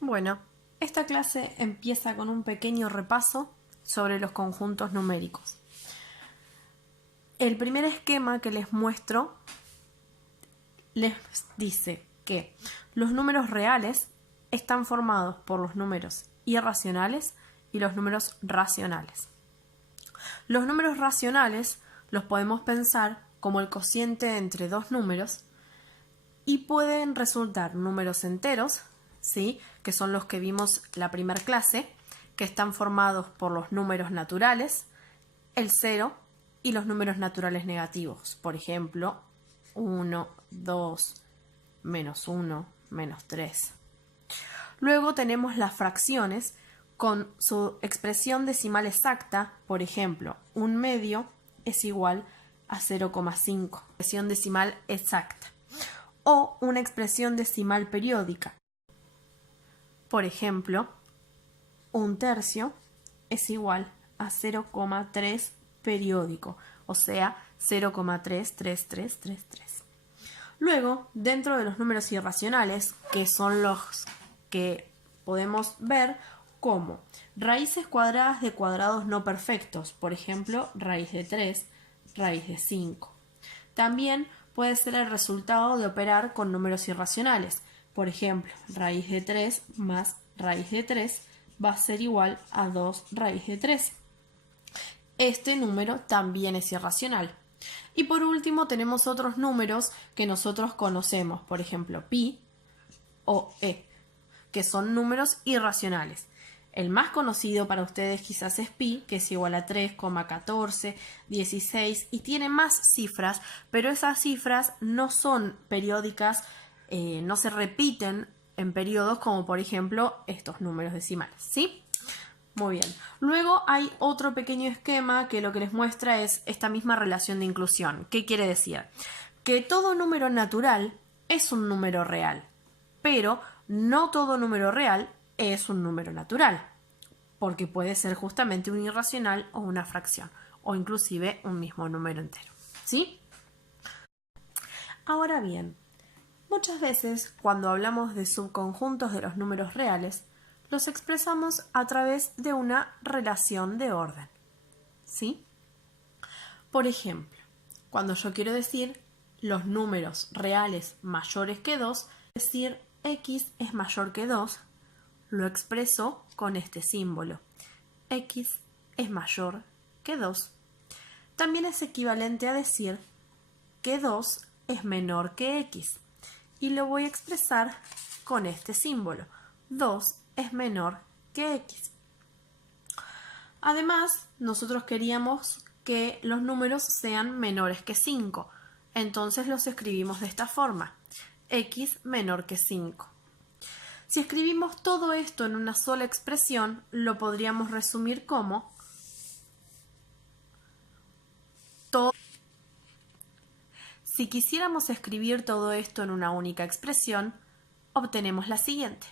Bueno, esta clase empieza con un pequeño repaso sobre los conjuntos numéricos. El primer esquema que les muestro les dice que los números reales están formados por los números irracionales y los números racionales. Los números racionales los podemos pensar como el cociente entre dos números y pueden resultar números enteros, ¿sí?, que son los que vimos la primera clase, que están formados por los números naturales, el 0 y los números naturales negativos. Por ejemplo, 1, 2, menos 1, menos 3. Luego tenemos las fracciones con su expresión decimal exacta. Por ejemplo, 1/2 es igual a 0,5. Expresión decimal exacta. O una expresión decimal periódica. Por ejemplo, 1/3 es igual a 0,3 periódico, o sea, 0,33333. Luego, dentro de los números irracionales, que son los que podemos ver como raíces cuadradas de cuadrados no perfectos, por ejemplo, raíz de 3, raíz de 5. También puede ser el resultado de operar con números irracionales. Por ejemplo, raíz de 3 más raíz de 3 va a ser igual a 2 raíz de 3. Este número también es irracional. Y por último tenemos otros números que nosotros conocemos, por ejemplo, pi o e, que son números irracionales. El más conocido para ustedes quizás es pi, que es igual a 3,1416 y tiene más cifras, pero esas cifras no son periódicas, no se repiten en periodos como por ejemplo estos números decimales, ¿sí? Muy bien. Luego hay otro pequeño esquema que lo que les muestra es esta misma relación de inclusión. ¿Qué quiere decir? Que todo número natural es un número real, pero no todo número real es un número natural, porque puede ser justamente un irracional o una fracción, o inclusive un mismo número entero, ¿sí? Ahora bien, muchas veces cuando hablamos de subconjuntos de los números reales, los expresamos a través de una relación de orden, ¿sí? Por ejemplo, cuando yo quiero decir los números reales mayores que 2, es decir, x es mayor que 2, lo expreso con este símbolo. X es mayor que 2. También es equivalente a decir que 2 es menor que x. Y lo voy a expresar con este símbolo. 2 es menor que x. Además, nosotros queríamos que los números sean menores que 5. Entonces los escribimos de esta forma. X menor que 5. Si escribimos todo esto en una sola expresión, lo podríamos resumir como todo. Si quisiéramos escribir todo esto en una única expresión, obtenemos la siguiente.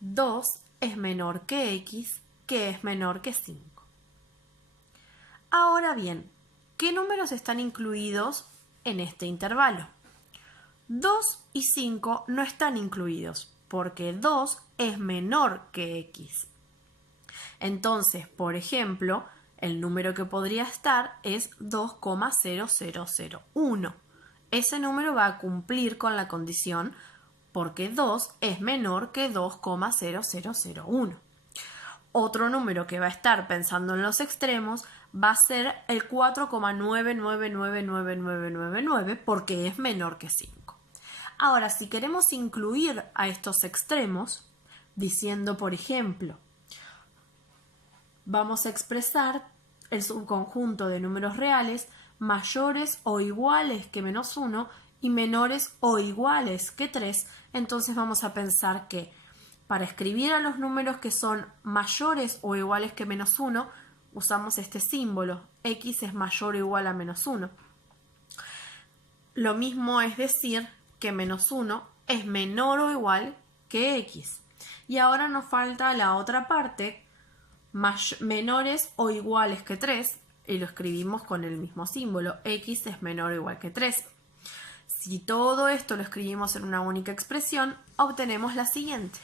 2 es menor que x, que es menor que 5. Ahora bien, ¿qué números están incluidos en este intervalo? 2 y 5 no están incluidos, porque 2 es menor que x. Entonces, por ejemplo, el número que podría estar es 2,0001. Ese número va a cumplir con la condición porque 2 es menor que 2,0001. Otro número que va a estar pensando en los extremos va a ser el 4,999999 porque es menor que 5. Ahora, si queremos incluir a estos extremos, diciendo, por ejemplo, vamos a expresar el subconjunto de números reales mayores o iguales que menos 1 y menores o iguales que 3, entonces vamos a pensar que para escribir a los números que son mayores o iguales que menos 1, usamos este símbolo, x es mayor o igual a menos 1. Lo mismo es decir que menos 1 es menor o igual que x. Y ahora nos falta la otra parte, menores o iguales que 3, y lo escribimos con el mismo símbolo, x es menor o igual que 3. Si todo esto lo escribimos en una única expresión, obtenemos la siguiente.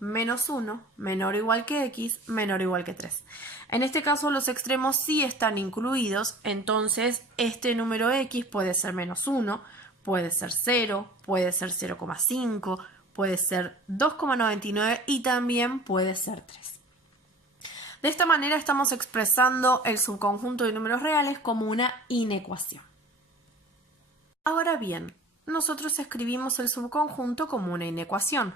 Menos 1 menor o igual que x menor o igual que 3. En este caso los extremos sí están incluidos, entonces este número x puede ser menos 1, puede ser 0, puede ser 0,5, puede ser 2,99 y también puede ser 3. De esta manera estamos expresando el subconjunto de números reales como una inecuación. Ahora bien, nosotros escribimos el subconjunto como una inecuación.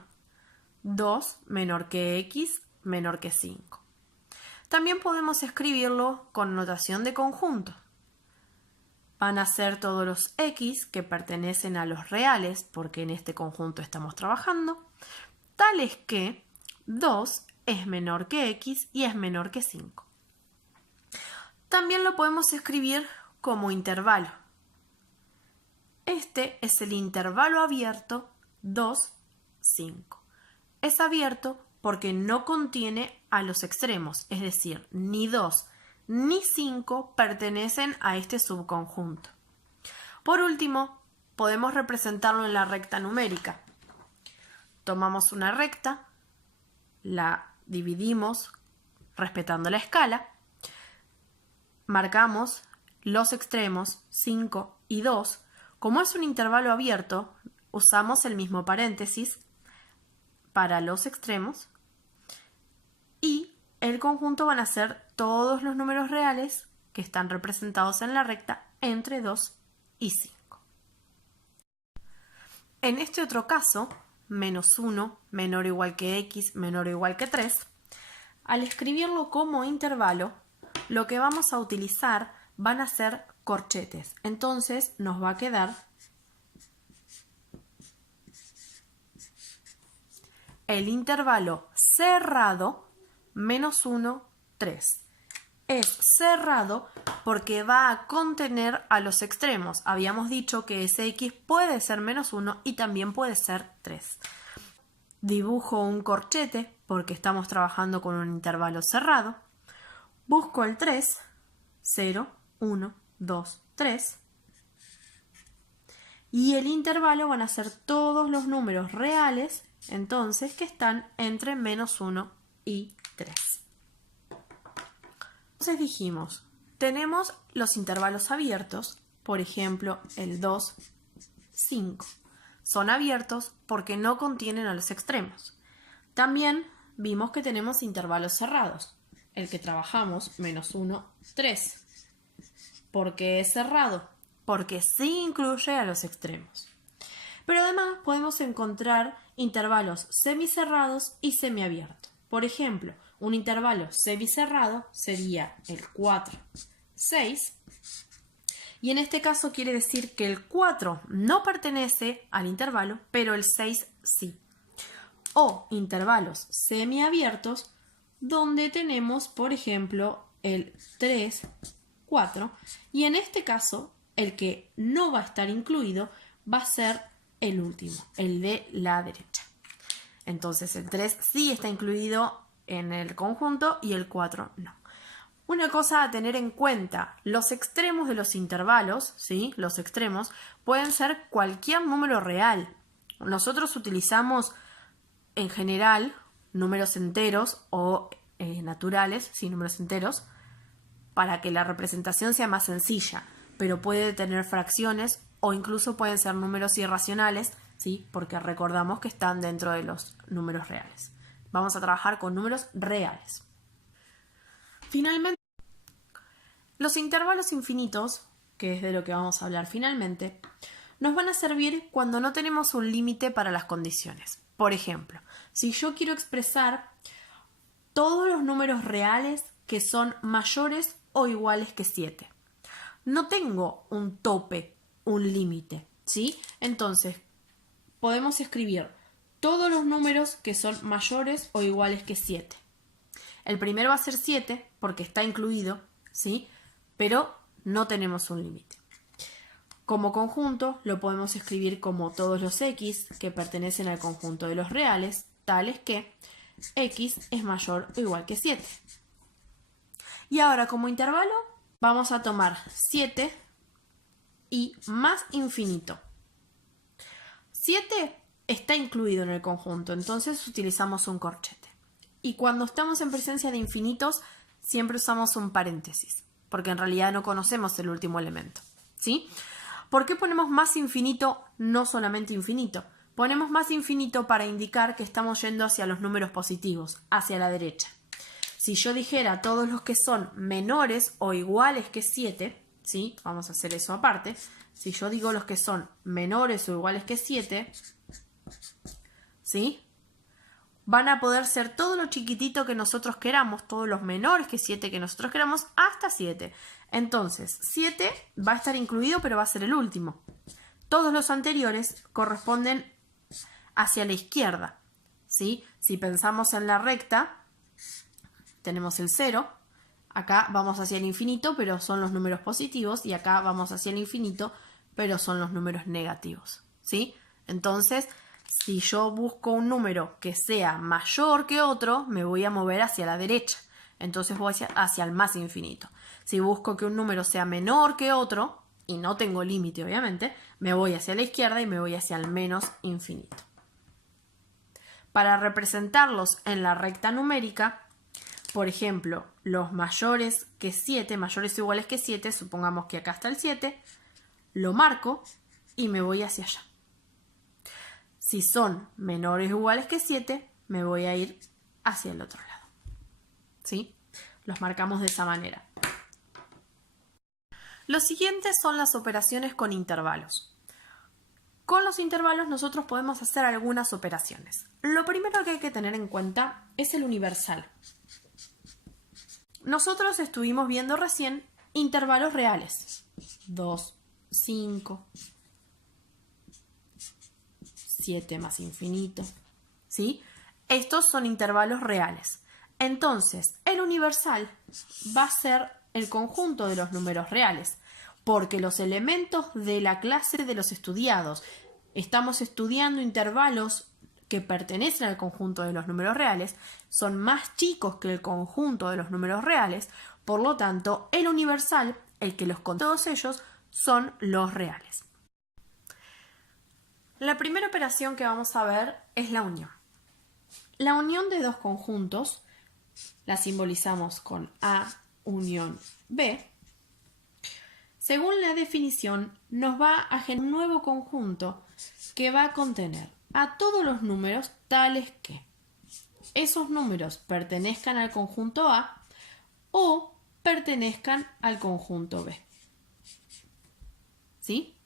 2 menor que x menor que 5. También podemos escribirlo con notación de conjunto. Van a ser todos los x que pertenecen a los reales, porque en este conjunto estamos trabajando, tales que 2 es menor que x y es menor que 5. También lo podemos escribir como intervalo. Este es el intervalo abierto 2, 5. Es abierto porque no contiene a los extremos, es decir, ni 2 ni 5 pertenecen a este subconjunto. Por último, podemos representarlo en la recta numérica. Tomamos una recta, la dividimos respetando la escala, marcamos los extremos 5 y 2. Como es un intervalo abierto, usamos el mismo paréntesis para los extremos y el conjunto van a ser todos los números reales que están representados en la recta entre 2 y 5. En este otro caso, menos 1 menor o igual que x menor o igual que 3, al escribirlo como intervalo, lo que vamos a utilizar van a ser corchetes. Entonces nos va a quedar el intervalo cerrado menos 1, 3. Es cerrado porque va a contener a los extremos. Habíamos dicho que ese x puede ser menos 1 y también puede ser 3. Dibujo un corchete porque estamos trabajando con un intervalo cerrado. Busco el 3, 0, 1, 2, 3. Y el intervalo van a ser todos los números reales, entonces, que están entre menos 1 y 3. Entonces dijimos, tenemos los intervalos abiertos, por ejemplo, el 2, 5. Son abiertos porque no contienen a los extremos. También vimos que tenemos intervalos cerrados. El que trabajamos, menos 1, 3. ¿Por qué es cerrado? Porque sí incluye a los extremos. Pero además podemos encontrar intervalos semicerrados y semiabiertos. Por ejemplo, un intervalo semicerrado sería el 4, 6. Y en este caso quiere decir que el 4 no pertenece al intervalo, pero el 6 sí. O intervalos semiabiertos donde tenemos, por ejemplo, el 3, 4. Y en este caso, el que no va a estar incluido va a ser el último, el de la derecha. Entonces el 3 sí está incluido en el conjunto y el 4 no. Una cosa a tener en cuenta, los extremos de los intervalos, ¿sí? Los extremos pueden ser cualquier número real. Nosotros utilizamos en general números enteros o naturales, sí, números enteros, para que la representación sea más sencilla, pero puede tener fracciones o incluso pueden ser números irracionales, ¿sí? Porque recordamos que están dentro de los números reales. Vamos a trabajar con números reales. Finalmente, los intervalos infinitos, que es de lo que vamos a hablar finalmente, nos van a servir cuando no tenemos un límite para las condiciones. Por ejemplo, si yo quiero expresar todos los números reales que son mayores o iguales que 7. No tengo un tope, un límite, ¿sí? Entonces, podemos escribir todos los números que son mayores o iguales que 7. El primero va a ser 7 porque está incluido, ¿sí? Pero no tenemos un límite. Como conjunto lo podemos escribir como todos los x que pertenecen al conjunto de los reales, tales que x es mayor o igual que 7. Y ahora como intervalo vamos a tomar 7 y más infinito. 7 está incluido en el conjunto, entonces utilizamos un corchete. Y cuando estamos en presencia de infinitos, siempre usamos un paréntesis, porque en realidad no conocemos el último elemento, ¿sí? ¿Por qué ponemos más infinito, no solamente infinito? Ponemos más infinito para indicar que estamos yendo hacia los números positivos, hacia la derecha. Si yo dijera todos los que son menores o iguales que 7, ¿sí? Vamos a hacer eso aparte. Si yo digo los que son menores o iguales que 7, ¿sí? Van a poder ser todo lo chiquitito que nosotros queramos, todos los menores que 7 que nosotros queramos, hasta 7. Entonces, 7 va a estar incluido, pero va a ser el último. Todos los anteriores corresponden hacia la izquierda, ¿sí? Si pensamos en la recta, tenemos el 0. Acá vamos hacia el infinito, pero son los números positivos. Y acá vamos hacia el infinito, pero son los números negativos, ¿sí? Entonces, si yo busco un número que sea mayor que otro, me voy a mover hacia la derecha. Entonces voy hacia el más infinito. Si busco que un número sea menor que otro, y no tengo límite obviamente, me voy hacia la izquierda y me voy hacia el menos infinito. Para representarlos en la recta numérica, por ejemplo, los mayores que 7, mayores o iguales que 7, supongamos que acá está el 7, lo marco y me voy hacia allá. Si son menores o iguales que 7, me voy a ir hacia el otro lado, ¿sí? Los marcamos de esa manera. Los siguientes son las operaciones con intervalos. Con los intervalos nosotros podemos hacer algunas operaciones. Lo primero que hay que tener en cuenta es el universal. Nosotros estuvimos viendo recién intervalos reales. 2, 5, 7 más infinito, ¿sí? Estos son intervalos reales. Entonces, el universal va a ser el conjunto de los números reales, porque los elementos de la clase de los estudiados, estamos estudiando intervalos que pertenecen al conjunto de los números reales, son más chicos que el conjunto de los números reales, por lo tanto, el universal, el que los contiene todos ellos, son los reales. La primera operación que vamos a ver es la unión. La unión de dos conjuntos la simbolizamos con A unión B. Según la definición, nos va a generar un nuevo conjunto que va a contener a todos los números tales que esos números pertenezcan al conjunto A o pertenezcan al conjunto B. ¿Sí?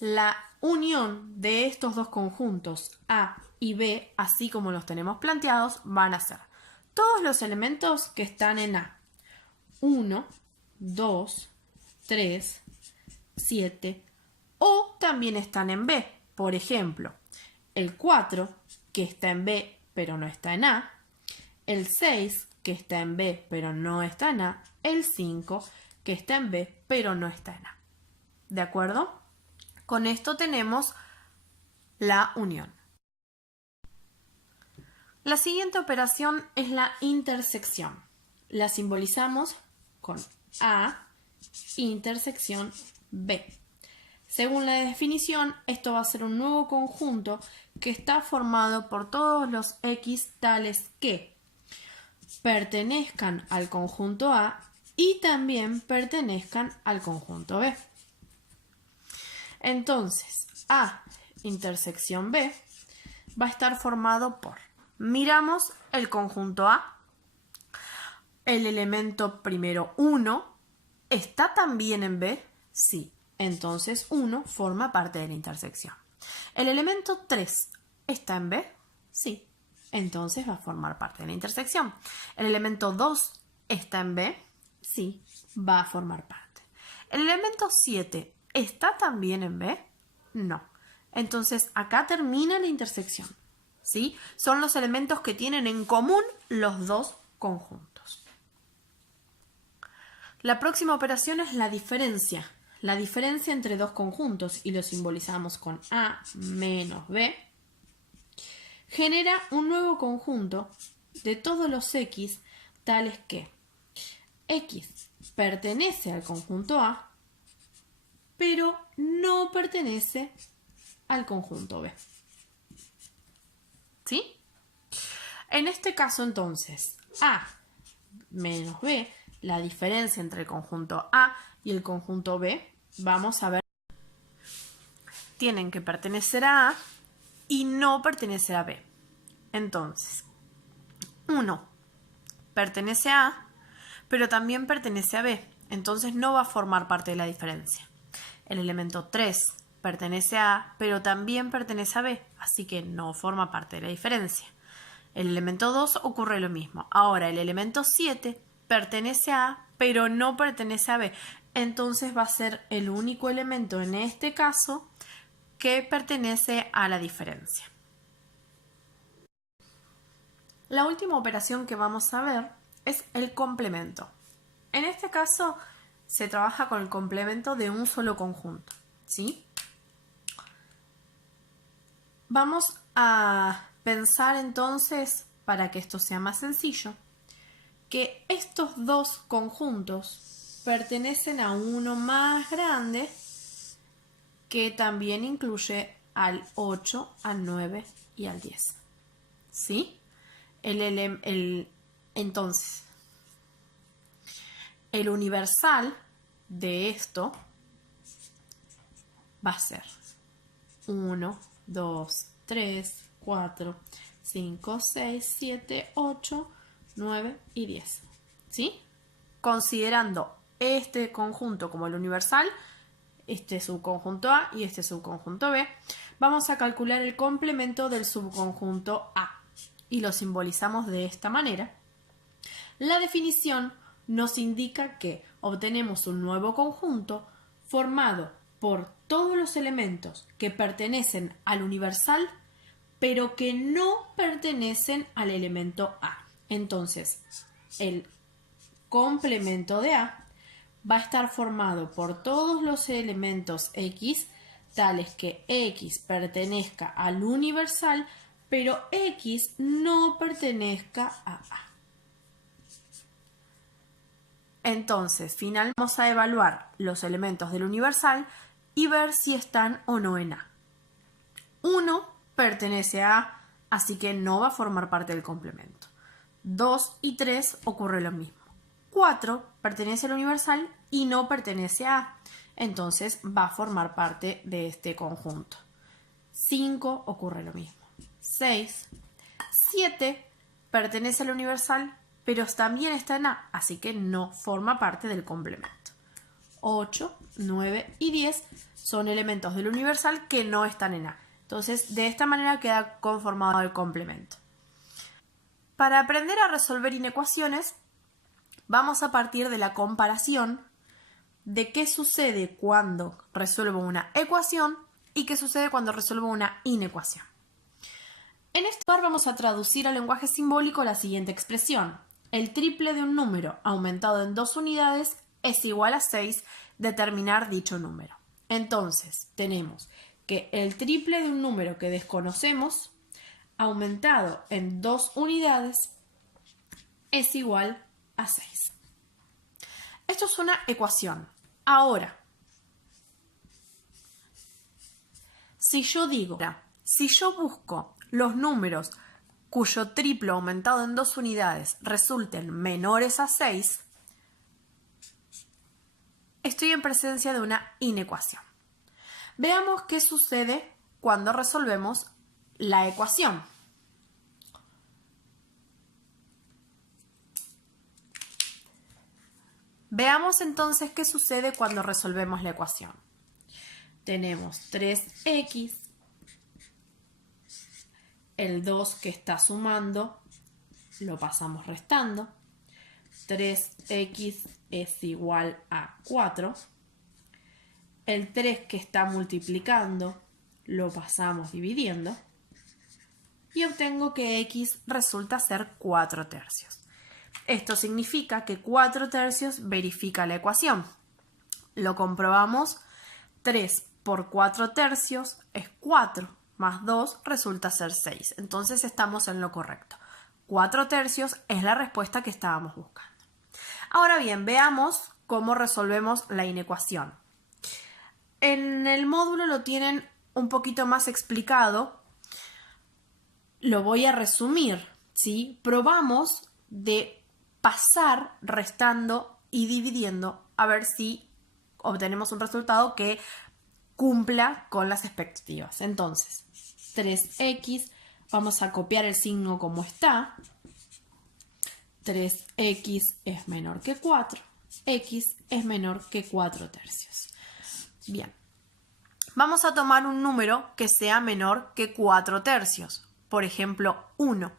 La unión de estos dos conjuntos A y B, así como los tenemos planteados, van a ser todos los elementos que están en A. 1, 2, 3, 7 o también están en B. Por ejemplo, el 4 que está en B pero no está en A, el 6 que está en B pero no está en A, el 5 que está en B pero no está en A. ¿De acuerdo? Con esto tenemos la unión. La siguiente operación es la intersección. La simbolizamos con A intersección B. Según la definición, esto va a ser un nuevo conjunto que está formado por todos los X tales que pertenezcan al conjunto A y también pertenezcan al conjunto B. Entonces, A intersección B va a estar formado por, miramos el conjunto A, el elemento primero 1, ¿está también en B? Sí, entonces 1 forma parte de la intersección. ¿El elemento 3 está en B? Sí, entonces va a formar parte de la intersección. ¿El elemento 2 está en B? Sí, va a formar parte. ¿El elemento 7 está también en B? No. Entonces acá termina la intersección, ¿sí? Son los elementos que tienen en común los dos conjuntos. La próxima operación es la diferencia. La diferencia entre dos conjuntos, y lo simbolizamos con A menos B, genera un nuevo conjunto de todos los X tales que X pertenece al conjunto A, pero no pertenece al conjunto B. ¿Sí? En este caso, entonces, A menos B, la diferencia entre el conjunto A y el conjunto B, vamos a ver, tienen que pertenecer a A y no pertenecer a B. Entonces, 1 pertenece a A, pero también pertenece a B, entonces no va a formar parte de la diferencia. El elemento 3 pertenece a A, pero también pertenece a B, así que no forma parte de la diferencia. El elemento 2 ocurre lo mismo. Ahora, el elemento 7 pertenece a A, pero no pertenece a B. Entonces va a ser el único elemento en este caso que pertenece a la diferencia. La última operación que vamos a ver es el complemento. En este caso se trabaja con el complemento de un solo conjunto, ¿sí? Vamos a pensar entonces, para que esto sea más sencillo, que estos dos conjuntos pertenecen a uno más grande que también incluye al 8, al 9 y al 10. ¿Sí? Entonces, el universal de esto va a ser 1, 2, 3, 4, 5, 6, 7, 8, 9 y 10. ¿Sí? Considerando este conjunto como el universal, este subconjunto A y este subconjunto B, vamos a calcular el complemento del subconjunto A y lo simbolizamos de esta manera. La definición nos indica que obtenemos un nuevo conjunto formado por todos los elementos que pertenecen al universal, pero que no pertenecen al elemento A. Entonces, el complemento de A va a estar formado por todos los elementos X, tales que X pertenezca al universal, pero X no pertenezca a A. Entonces, finalmente vamos a evaluar los elementos del universal y ver si están o no en A. 1 pertenece a A, así que no va a formar parte del complemento. 2 y 3 ocurre lo mismo. 4 pertenece al universal y no pertenece a A, entonces va a formar parte de este conjunto. 5 ocurre lo mismo. 6, 7 pertenece al universal, pero también está en A, así que no forma parte del complemento. 8, 9 y 10 son elementos del universal que no están en A. Entonces, de esta manera queda conformado el complemento. Para aprender a resolver inecuaciones, vamos a partir de la comparación de qué sucede cuando resuelvo una ecuación y qué sucede cuando resuelvo una inecuación. En este lugar vamos a traducir al lenguaje simbólico la siguiente expresión. El triple de un número aumentado en 2 unidades es igual a 6, determinar dicho número. Entonces, tenemos que el triple de un número que desconocemos aumentado en 2 unidades es igual a 6. Esto es una ecuación. Ahora, si yo busco los números cuyo triplo aumentado en 2 unidades resulten menores a 6, estoy en presencia de una inecuación. Veamos qué sucede cuando resolvemos la ecuación. Veamos entonces qué sucede cuando resolvemos la ecuación. Tenemos 3x, el 2 que está sumando lo pasamos restando, 3x es igual a 4, el 3 que está multiplicando lo pasamos dividiendo y obtengo que x resulta ser 4 tercios. Esto significa que 4 tercios verifica la ecuación. Lo comprobamos. 3 por 4 tercios es 4, más 2 resulta ser 6. Entonces estamos en lo correcto. 4 tercios es la respuesta que estábamos buscando. Ahora bien, veamos cómo resolvemos la inecuación. En el módulo lo tienen un poquito más explicado, lo voy a resumir, ¿sí? Probamos de pasar restando y dividiendo a ver si obtenemos un resultado que cumpla con las expectativas. Entonces, 3x, vamos a copiar el signo como está. 3x es menor que 4. X es menor que 4 tercios. Bien. Vamos a tomar un número que sea menor que 4 tercios. Por ejemplo, 1.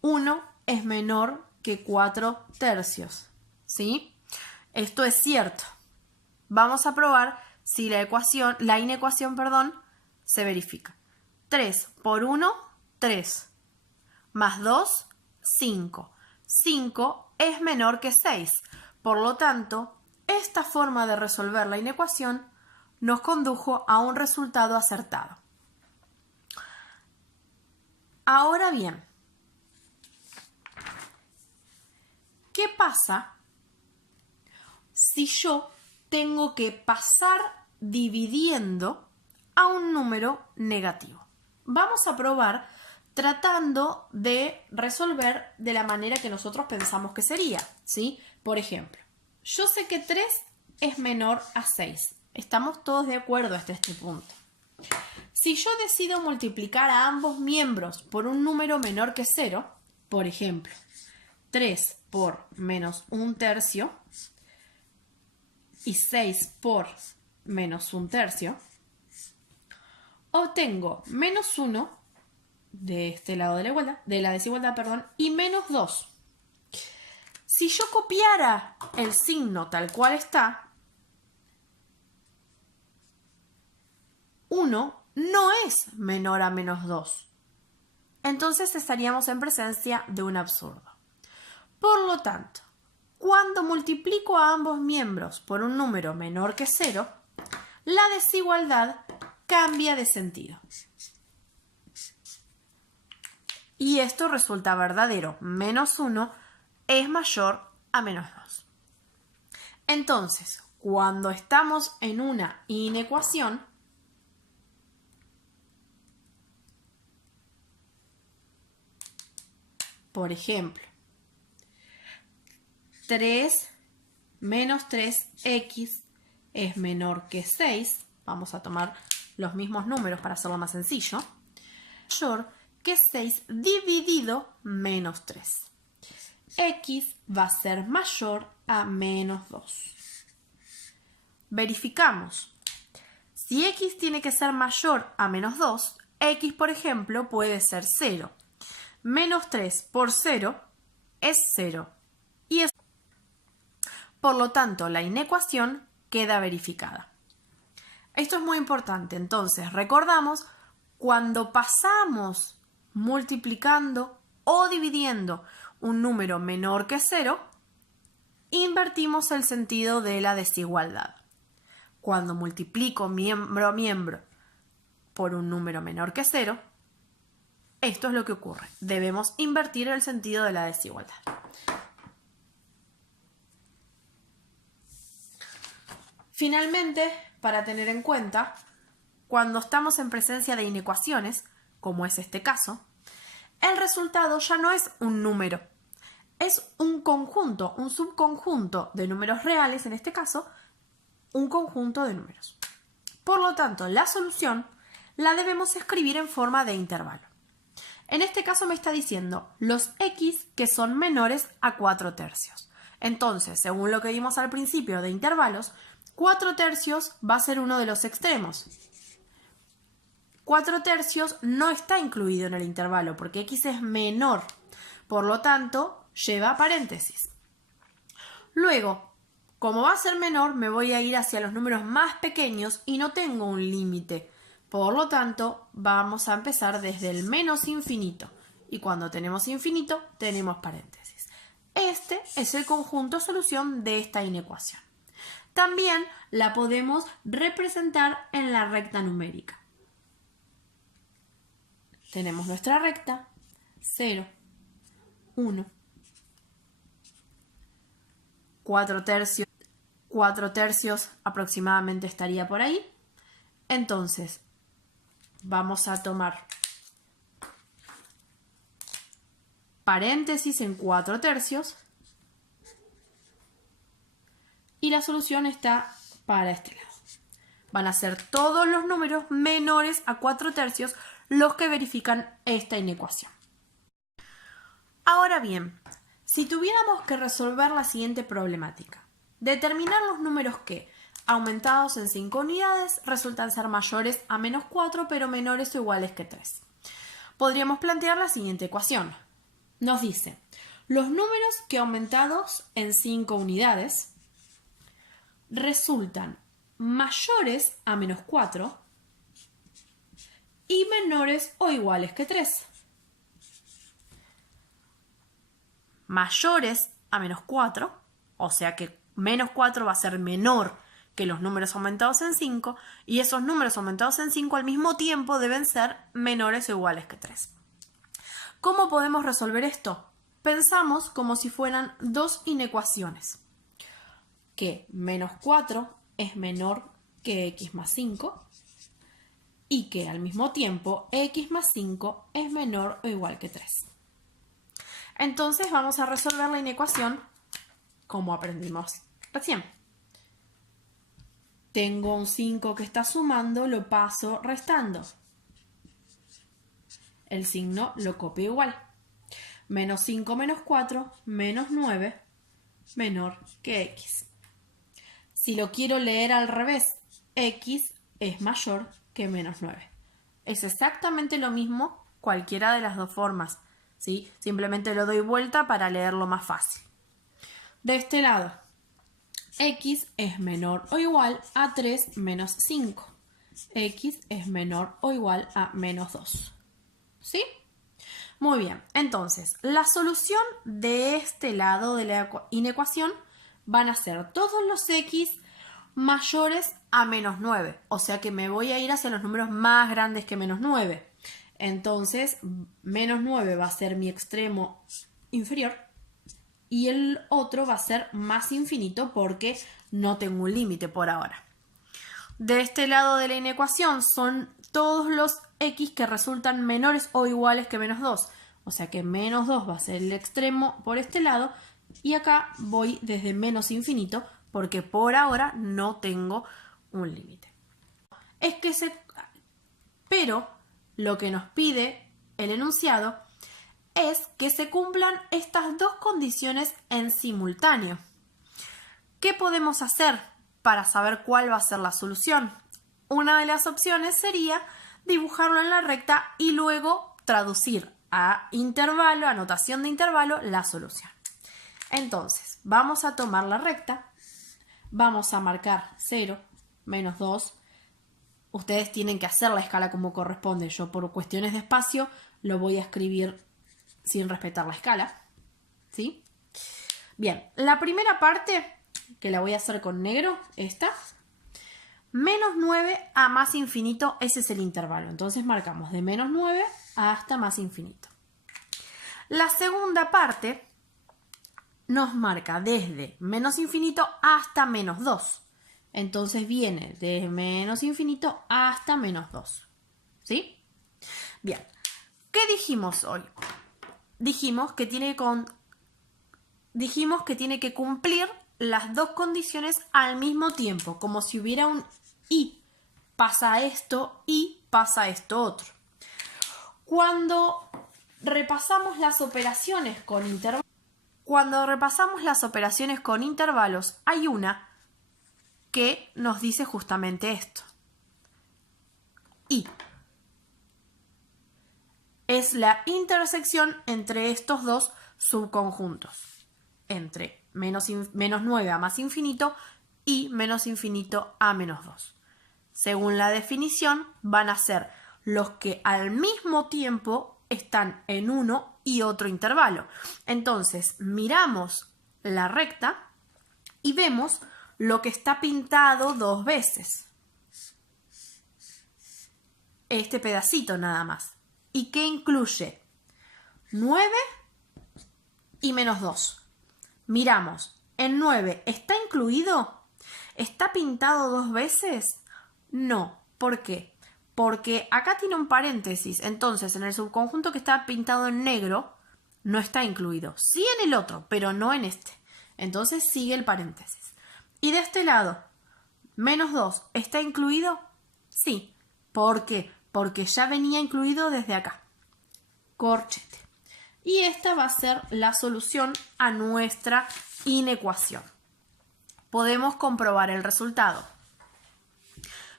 1 es menor que 4 tercios. ¿Sí? Esto es cierto. Vamos a probar si la inecuación, se verifica. 3 por 1, 3. Más 2, 5. 5 es menor que 6. Por lo tanto, esta forma de resolver la inecuación nos condujo a un resultado acertado. Ahora bien, ¿qué pasa si yo tengo que pasar dividiendo a un número negativo? Vamos a probar tratando de resolver de la manera que nosotros pensamos que sería, ¿sí? Por ejemplo, yo sé que 3 es menor a 6. Estamos todos de acuerdo hasta este punto. Si yo decido multiplicar a ambos miembros por un número menor que 0, por ejemplo, 3 por menos 1 tercio y 6 por menos 1 tercio, obtengo menos 1 de este lado de la desigualdad, y menos 2. Si yo copiara el signo tal cual está, 1 no es menor a menos 2. Entonces estaríamos en presencia de un absurdo. Por lo tanto, cuando multiplico a ambos miembros por un número menor que 0, la desigualdad cambia de sentido. Y esto resulta verdadero. Menos 1 es mayor a menos 2. Entonces, cuando estamos en una inecuación, por ejemplo, 3 menos 3x es menor que 6. Vamos a tomar los mismos números para hacerlo más sencillo. Mayor que 6 dividido menos 3. X va a ser mayor a menos 2. Verificamos. Si x tiene que ser mayor a menos 2, x, por ejemplo, puede ser 0. Menos 3 por 0 es 0. Por lo tanto, la inecuación queda verificada. Esto es muy importante. Entonces, recordamos, cuando pasamos multiplicando o dividiendo un número menor que 0, invertimos el sentido de la desigualdad. Cuando multiplico miembro a miembro por un número menor que 0, esto es lo que ocurre. Debemos invertir el sentido de la desigualdad. Finalmente, para tener en cuenta, cuando estamos en presencia de inecuaciones, como es este caso, el resultado ya no es un número, es un conjunto, un subconjunto de números reales, en este caso, un conjunto de números. Por lo tanto, la solución la debemos escribir en forma de intervalo. En este caso me está diciendo los x que son menores a 4 tercios. Entonces, según lo que vimos al principio de intervalos, 4 tercios va a ser uno de los extremos. 4 tercios no está incluido en el intervalo porque x es menor. Por lo tanto, lleva paréntesis. Luego, como va a ser menor, me voy a ir hacia los números más pequeños y no tengo un límite. Por lo tanto, vamos a empezar desde el menos infinito. Y cuando tenemos infinito, tenemos paréntesis. Este es el conjunto solución de esta inecuación. También la podemos representar en la recta numérica. Tenemos nuestra recta, 0, 1, 4 tercios aproximadamente estaría por ahí. Entonces, vamos a tomar paréntesis en 4/3 y la solución está para este lado. Van a ser todos los números menores a 4/3 los que verifican esta inecuación. Ahora bien, si tuviéramos que resolver la siguiente problemática, determinar los números que, aumentados en 5 unidades, resultan ser mayores a -4 pero menores o iguales que 3. Podríamos plantear la siguiente ecuación. Nos dice, los números que aumentados en 5 unidades resultan mayores a -4 y menores o iguales que 3. Mayores a -4, o sea que -4 va a ser menor que los números aumentados en 5 y esos números aumentados en 5 al mismo tiempo deben ser menores o iguales que 3. ¿Cómo podemos resolver esto? Pensamos como si fueran dos inecuaciones, que -4 es menor que x más 5 y que al mismo tiempo x más 5 es menor o igual que 3. Entonces vamos a resolver la inecuación como aprendimos recién. Tengo un 5 que está sumando, lo paso restando. El signo lo copio igual. Menos 5 menos 4 menos 9 menor que x. Si lo quiero leer al revés, x es mayor que menos 9. Es exactamente lo mismo cualquiera de las dos formas, ¿sí? Simplemente lo doy vuelta para leerlo más fácil. De este lado, x es menor o igual a 3 menos 5. X es menor o igual a menos 2. ¿Sí? Muy bien. Entonces, la solución de este lado de la inecuación van a ser todos los x mayores a menos 9. O sea que me voy a ir hacia los números más grandes que menos 9. Entonces, menos 9 va a ser mi extremo inferior y el otro va a ser más infinito porque no tengo un límite por ahora. De este lado de la inecuación son todos los x que resultan menores o iguales que menos 2. O sea que menos 2 va a ser el extremo por este lado y acá voy desde menos infinito porque por ahora no tengo un límite. Pero lo que nos pide el enunciado es que se cumplan estas dos condiciones en simultáneo. ¿Qué podemos hacer para saber cuál va a ser la solución? Una de las opciones sería dibujarlo en la recta y luego traducir a intervalo, a notación de intervalo, la solución. Entonces, vamos a tomar la recta, vamos a marcar 0, menos 2. Ustedes tienen que hacer la escala como corresponde. Yo por cuestiones de espacio lo voy a escribir sin respetar la escala, ¿sí? Bien, la primera parte, que la voy a hacer con negro, esta, menos 9 a más infinito, ese es el intervalo. Entonces marcamos de menos 9 hasta más infinito. La segunda parte nos marca desde menos infinito hasta menos 2. Entonces viene de menos infinito hasta menos 2. ¿Sí? Bien. ¿Qué dijimos hoy? Dijimos que tiene que cumplir las dos condiciones al mismo tiempo, como si hubiera un y. Pasa esto y pasa esto otro. Cuando repasamos las operaciones con intervalos, hay una que nos dice justamente esto. Y es la intersección entre estos dos subconjuntos, entre menos 9 a más infinito y menos infinito a menos 2. Según la definición, van a ser los que al mismo tiempo están en uno y otro intervalo. Entonces, miramos la recta y vemos lo que está pintado dos veces. Este pedacito nada más. ¿Y qué incluye? 9 y menos 2. Miramos, ¿el 9 está incluido? ¿Está pintado dos veces? No. ¿Por qué? Porque acá tiene un paréntesis, entonces en el subconjunto que está pintado en negro no está incluido. Sí en el otro, pero no en este. Entonces sigue el paréntesis. Y de este lado, menos 2, ¿está incluido? Sí. ¿Por qué? Porque ya venía incluido desde acá. Corchete. Y esta va a ser la solución a nuestra inecuación. Podemos comprobar el resultado.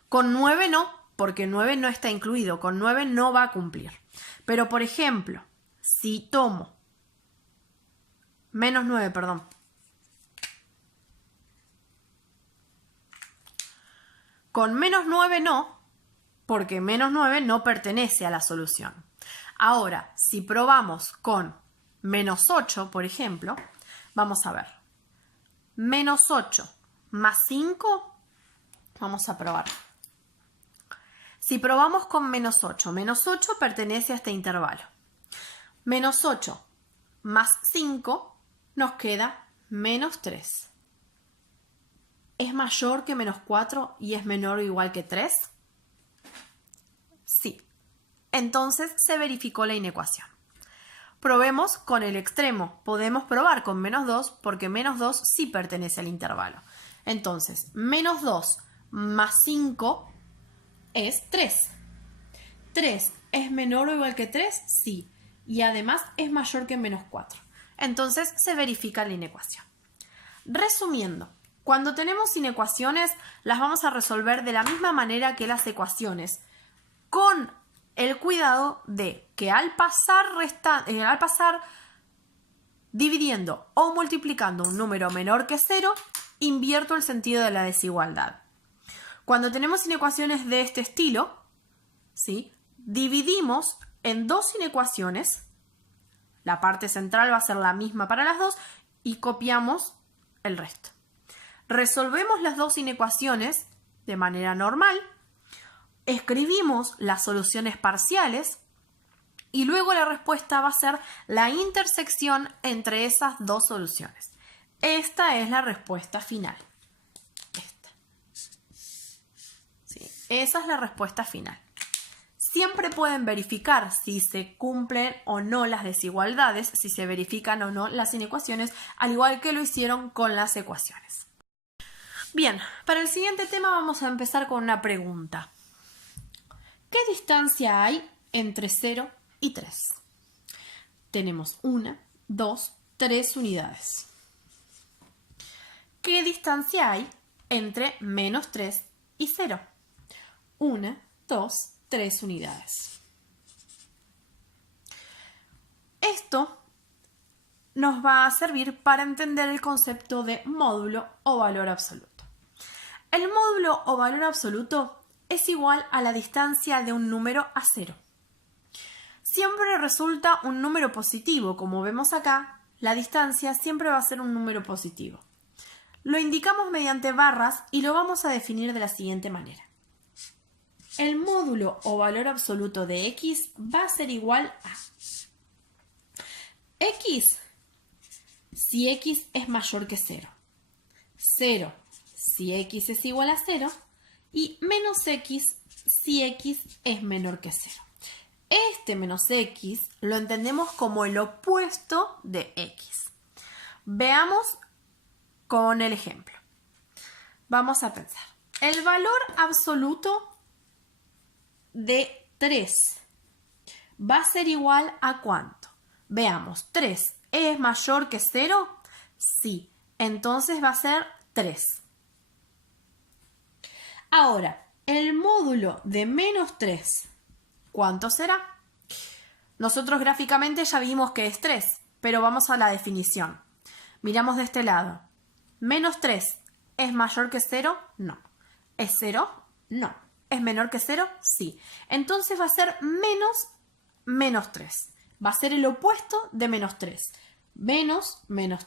Con 9 no, porque 9 no está incluido. Con 9 no va a cumplir. Pero, por ejemplo, si tomo menos 9, perdón. Con menos 9 no, porque menos 9 no pertenece a la solución. Ahora, si probamos con menos 8, por ejemplo, vamos a ver. Menos 8 más 5, vamos a probar. Si probamos con menos 8 pertenece a este intervalo. Menos 8 más 5 nos queda menos 3. ¿Es mayor que menos 4 y es menor o igual que 3? Sí. Entonces se verificó la inecuación. Probemos con el extremo. Podemos probar con menos 2 porque menos 2 sí pertenece al intervalo. Entonces, menos 2 más 5 es 3. ¿3 es menor o igual que 3? Sí. Y además es mayor que menos 4. Entonces se verifica la inecuación. Resumiendo, cuando tenemos inecuaciones las vamos a resolver de la misma manera que las ecuaciones, con el cuidado de que al pasar dividiendo o multiplicando un número menor que 0, invierto el sentido de la desigualdad. Cuando tenemos inecuaciones de este estilo, ¿sí?, dividimos en dos inecuaciones, la parte central va a ser la misma para las dos y copiamos el resto. Resolvemos las dos inecuaciones de manera normal, escribimos las soluciones parciales y luego la respuesta va a ser la intersección entre esas dos soluciones. Esta es la respuesta final. Sí, esa es la respuesta final. Siempre pueden verificar si se cumplen o no las desigualdades, si se verifican o no las inecuaciones, al igual que lo hicieron con las ecuaciones. Bien, para el siguiente tema vamos a empezar con una pregunta. ¿Qué distancia hay entre 0 y 3? Tenemos 1, 2, 3 unidades. ¿Qué distancia hay entre menos 3 y 0? 1, 2, 3 unidades. Esto nos va a servir para entender el concepto de módulo o valor absoluto. El módulo o valor absoluto es igual a la distancia de un número a 0. Siempre resulta un número positivo, como vemos acá, la distancia siempre va a ser un número positivo. Lo indicamos mediante barras y lo vamos a definir de la siguiente manera. El módulo o valor absoluto de x va a ser igual a x si x es mayor que 0, 0 si x es igual a 0 y menos x si x es menor que 0. Este menos x lo entendemos como el opuesto de x. Veamos con el ejemplo. Vamos a pensar. El valor absoluto de 3 va a ser igual a ¿cuánto? Veamos, 3 es mayor que 0, sí, entonces va a ser 3. Ahora, el módulo de menos 3, ¿cuánto será? Nosotros gráficamente ya vimos que es 3, pero vamos a la definición. Miramos de este lado. Menos 3, ¿es mayor que 0? No. ¿Es 0? No. ¿Es menor que 0? Sí. Entonces va a ser menos 3. Va a ser el opuesto de menos 3. Menos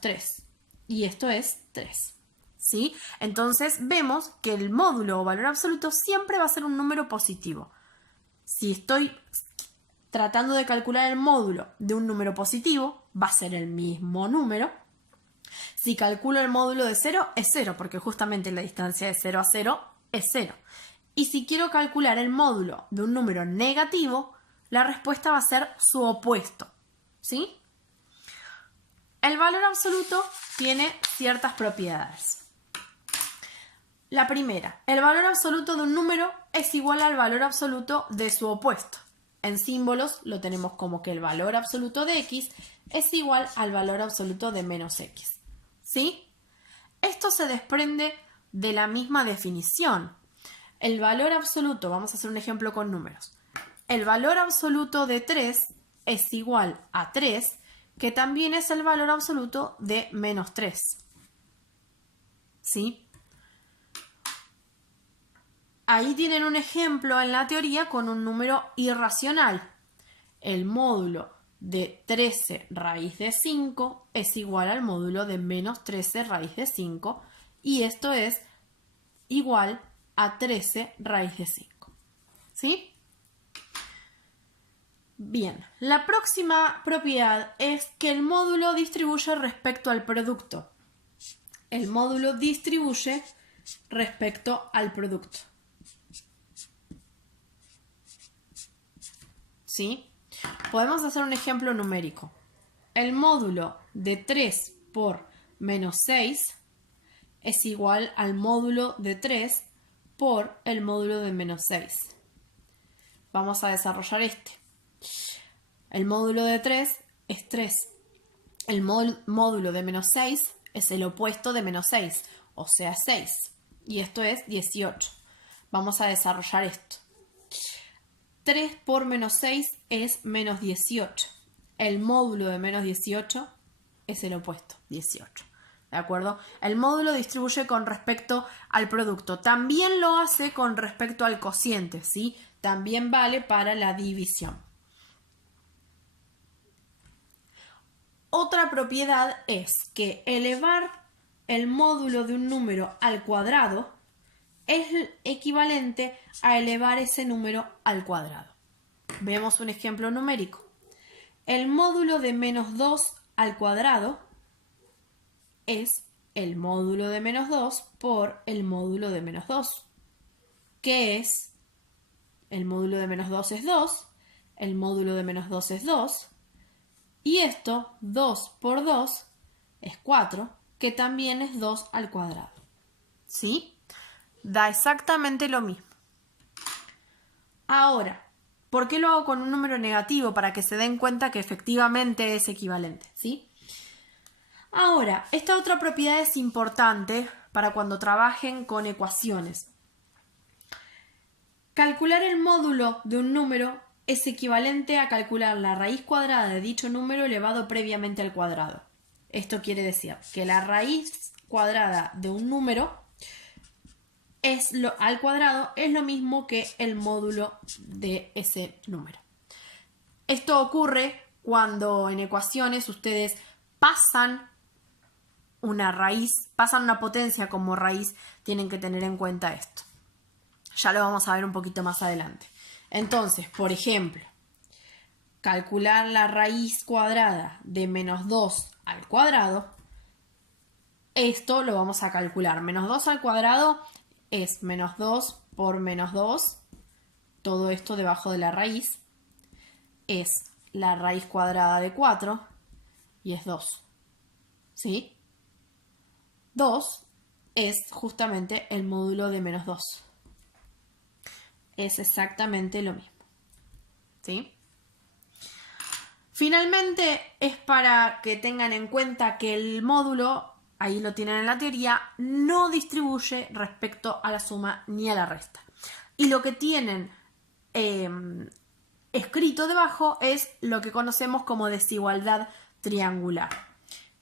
3. Y esto es 3. ¿Sí? Entonces vemos que el módulo o valor absoluto siempre va a ser un número positivo. Si estoy tratando de calcular el módulo de un número positivo, va a ser el mismo número. Si calculo el módulo de 0, es 0, porque justamente la distancia de 0 a 0 es 0. Y si quiero calcular el módulo de un número negativo, la respuesta va a ser su opuesto, ¿sí? El valor absoluto tiene ciertas propiedades. La primera, el valor absoluto de un número es igual al valor absoluto de su opuesto. En símbolos lo tenemos como que el valor absoluto de x es igual al valor absoluto de menos x, ¿sí? Esto se desprende de la misma definición. El valor absoluto, vamos a hacer un ejemplo con números. El valor absoluto de 3 es igual a 3, que también es el valor absoluto de menos 3. ¿Sí? Ahí tienen un ejemplo en la teoría con un número irracional. El módulo de 13 raíz de 5 es igual al módulo de menos 13 raíz de 5 y esto es igual a 13 raíz de 5. ¿Sí? Bien, la próxima propiedad es que el módulo distribuye respecto al producto. El módulo distribuye respecto al producto. ¿Sí? Podemos hacer un ejemplo numérico. El módulo de 3 por menos 6 es igual al módulo de 3 por el módulo de menos 6. Vamos a desarrollar este. El módulo de 3 es 3. El módulo de menos 6 es el opuesto de menos 6, o sea 6. Y esto es 18. Vamos a desarrollar esto. 3 por menos 6 es menos 18. El módulo de menos 18 es el opuesto, 18. ¿De acuerdo? El módulo distribuye con respecto al producto. También lo hace con respecto al cociente, ¿sí? También vale para la división. Otra propiedad es que elevar el módulo de un número al cuadrado es equivalente a elevar ese número al cuadrado. Vemos un ejemplo numérico. El módulo de menos 2 al cuadrado es el módulo de menos 2 por el módulo de menos 2. ¿Qué es? El módulo de menos 2 es 2, el módulo de menos 2 es 2, y esto, 2 por 2, es 4, que también es 2 al cuadrado. ¿Sí? Da exactamente lo mismo. Ahora, ¿por qué lo hago con un número negativo? Para que se den cuenta que efectivamente es equivalente, ¿sí? Ahora, esta otra propiedad es importante para cuando trabajen con ecuaciones. Calcular el módulo de un número es equivalente a calcular la raíz cuadrada de dicho número elevado previamente al cuadrado. Esto quiere decir que la raíz cuadrada de un número al cuadrado es lo mismo que el módulo de ese número. Esto ocurre cuando en ecuaciones ustedes pasan una potencia como raíz, tienen que tener en cuenta esto. Ya lo vamos a ver un poquito más adelante. Entonces, por ejemplo, calcular la raíz cuadrada de menos 2 al cuadrado, esto lo vamos a calcular. Menos 2 al cuadrado es menos 2 por menos 2, todo esto debajo de la raíz, es la raíz cuadrada de 4 y es 2. ¿Sí? 2 es justamente el módulo de menos 2. Es exactamente lo mismo. ¿Sí? Finalmente, es para que tengan en cuenta que el módulo, ahí lo tienen en la teoría, no distribuye respecto a la suma ni a la resta. Y lo que tienen escrito debajo es lo que conocemos como desigualdad triangular,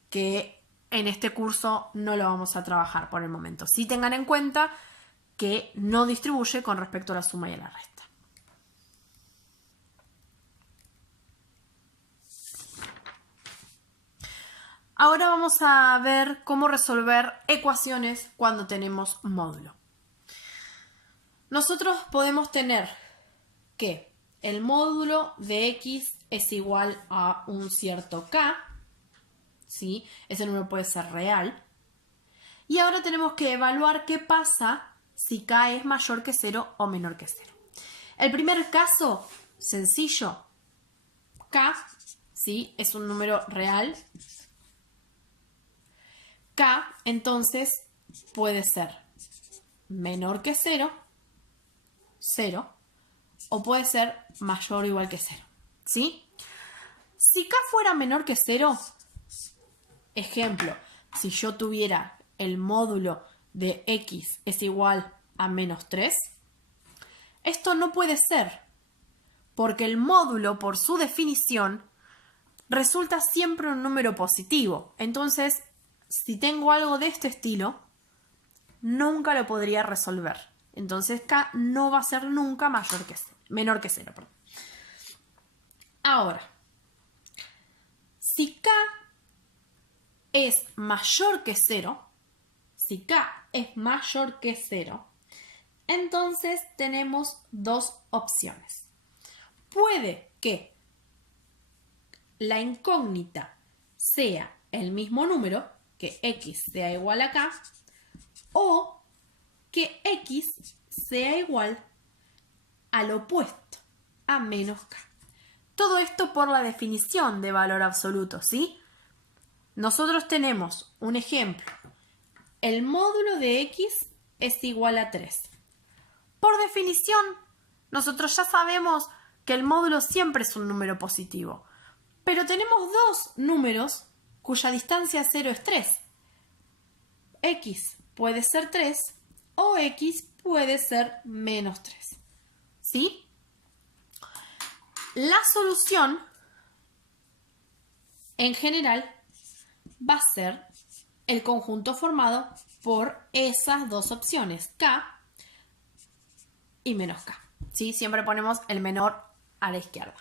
que en este curso no lo vamos a trabajar por el momento. Sí tengan en cuenta que no distribuye con respecto a la suma y a la resta. Ahora vamos a ver cómo resolver ecuaciones cuando tenemos módulo. Nosotros podemos tener que el módulo de x es igual a un cierto k, ¿sí? Ese número puede ser real. Y ahora tenemos que evaluar qué pasa si K es mayor que 0 o menor que 0. El primer caso, sencillo, K, ¿sí? Es un número real. K, entonces, puede ser menor que 0, 0, o puede ser mayor o igual que 0, ¿sí? Si K fuera menor que 0, ejemplo, si yo tuviera el módulo de X es igual a menos 3, esto no puede ser, porque el módulo, por su definición, resulta siempre un número positivo. Entonces, si tengo algo de este estilo, nunca lo podría resolver. Entonces K no va a ser nunca menor que 0. Perdón. Ahora, si K es mayor que 0, si K es mayor que 0, entonces tenemos dos opciones. Puede que la incógnita sea el mismo número, que X sea igual a K, o que X sea igual al opuesto, a menos K. Todo esto por la definición de valor absoluto, ¿sí? Nosotros tenemos un ejemplo. El módulo de X es igual a 3. Por definición, nosotros ya sabemos que el módulo siempre es un número positivo. Pero tenemos dos números cuya distancia 0 es 3. X puede ser 3 o X puede ser menos 3. ¿Sí? La solución, en general, va a ser el conjunto formado por esas dos opciones, K y menos K. ¿Sí? Siempre ponemos el menor a la izquierda.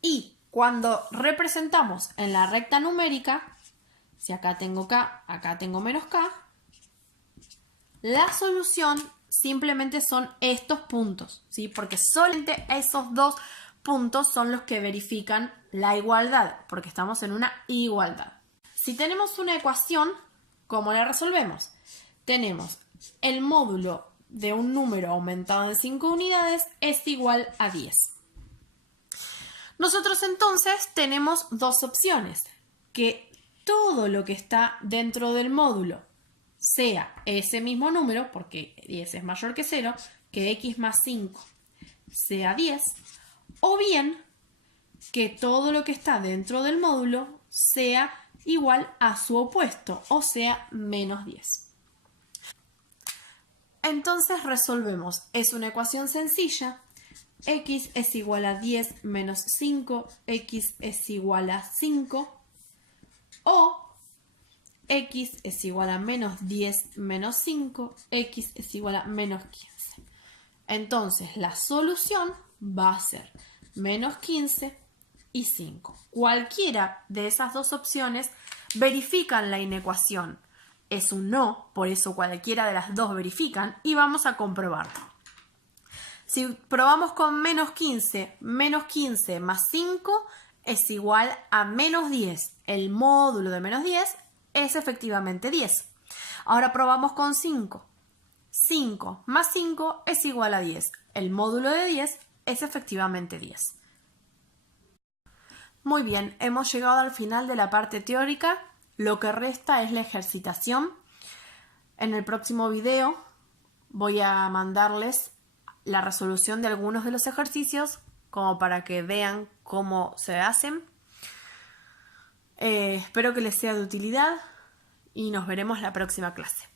Y cuando representamos en la recta numérica, si acá tengo K, acá tengo menos K, la solución simplemente son estos puntos, ¿sí? Porque solamente esos dos puntos son los que verifican la igualdad, porque estamos en una igualdad. Si tenemos una ecuación, ¿cómo la resolvemos? Tenemos el módulo de un número aumentado en 5 unidades es igual a 10. Nosotros entonces tenemos dos opciones, que todo lo que está dentro del módulo sea ese mismo número, porque 10 es mayor que 0, que X más 5 sea 10, o bien que todo lo que está dentro del módulo sea igual a su opuesto, o sea, menos 10. Entonces resolvemos. Es una ecuación sencilla. X es igual a 10 menos 5, X es igual a 5, o X es igual a menos 10 menos 5, X es igual a menos 15. Entonces la solución va a ser menos 15 y 5. Cualquiera de esas dos opciones verifican la inecuación. Es un no, por eso cualquiera de las dos verifican y vamos a comprobarlo. Si probamos con menos 15 más 5 es igual a menos 10. El módulo de menos 10 es efectivamente 10. Ahora probamos con 5. 5 más 5 es igual a 10. El módulo de 10 es efectivamente 10. Muy bien, hemos llegado al final de la parte teórica. Lo que resta es la ejercitación. En el próximo video voy a mandarles la resolución de algunos de los ejercicios como para que vean cómo se hacen. Espero que les sea de utilidad y nos veremos la próxima clase.